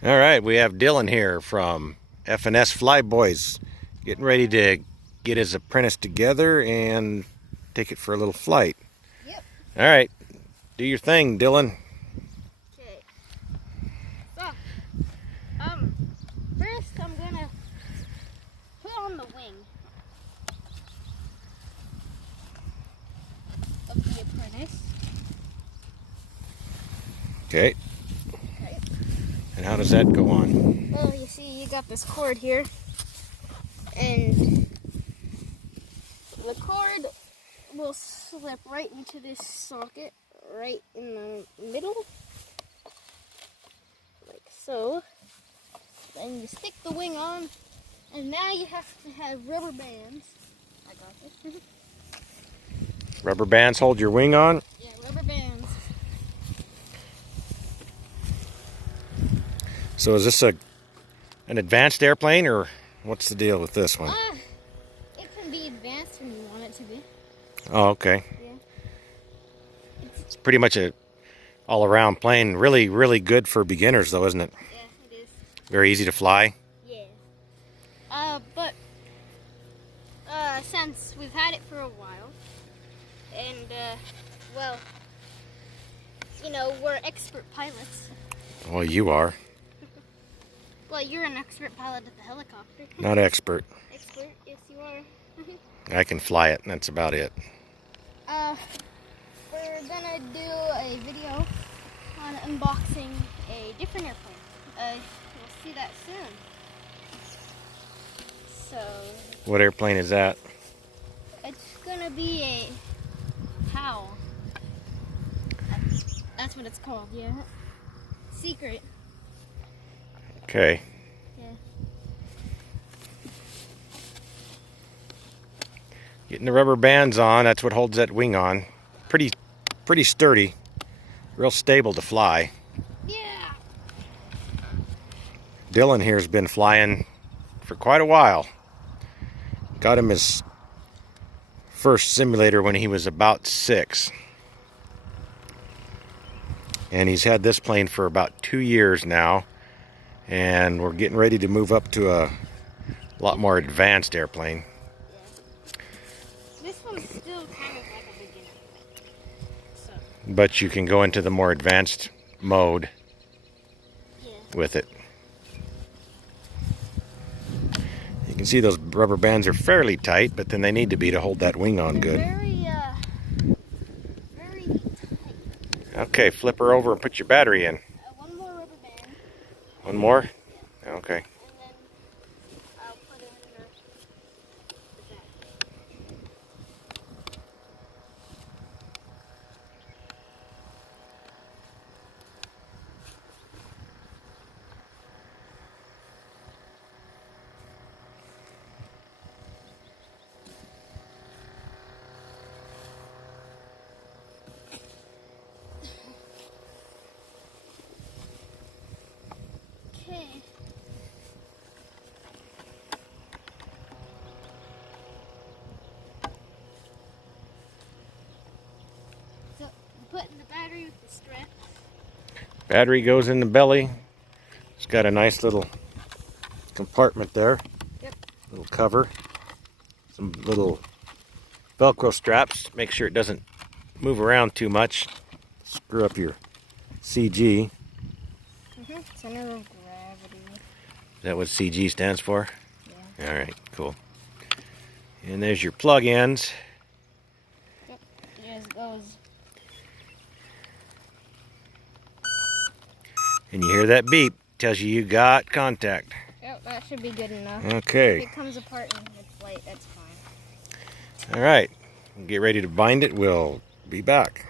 All right, we have Dylan here from F&S Flyboys, getting ready to get his apprentice together and take it for a little flight. Yep. All right, do your thing, Dylan. Okay. So, first I'm gonna put on the wing of the apprentice. Okay. And how does that go on? Well, you see, you got this cord here, and the cord will slip right into this socket, right in the middle, like so. Then you stick the wing on, and now you have to have rubber bands. I got this. Rubber bands hold your wing on? Yeah, rubber bands. So is this an advanced airplane, or what's the deal with this one? It can be advanced when you want it to be. Oh, okay. Yeah. It's pretty much a all-around plane. Really, really good for beginners, though, isn't it? Yeah, it is. Very easy to fly. Yeah. But since we've had it for a while, and well, you know, we're expert pilots. Well, you are. Well, you're an expert pilot at the helicopter. Not expert. Expert? Yes, you are. I can fly it, and that's about it. We're gonna do a video on unboxing a different airplane. We'll see that soon. So, What airplane is that? it's gonna be a POW. That's what it's called, yeah. Secret. Okay. Yeah. Getting the rubber bands on, that's what holds that wing on. Pretty sturdy. Real stable to fly. Yeah. Dylan here's been flying for quite a while. Got him his first simulator when he was about 6. And he's had this plane for about 2 years now. And we're getting ready to move up to a lot more advanced airplane. Yeah. This one's still kind of like a beginner. So, But you can go into the more advanced mode yeah. with it. You can see those rubber bands are fairly tight, but then they need to be to hold that wing on good. Very tight. Okay, flip her over and put your battery in. One more rubber band. One more? Okay. And then I'll put it in the back. Okay. So, put in the battery with the strap. Battery goes in the belly. It's got a nice little compartment there. Yep. Little cover. Some little Velcro straps. Make sure it doesn't move around too much. Screw up your CG. Center of gravity. Is that what CG stands for? Yeah. Alright, cool. And there's your plug-ins. Yep. There's those. And you hear that beep. Tells you got contact. Yep, that should be good enough. Okay. If it comes apart in mid-flight, that's fine. Alright. Get ready to bind it. We'll be back.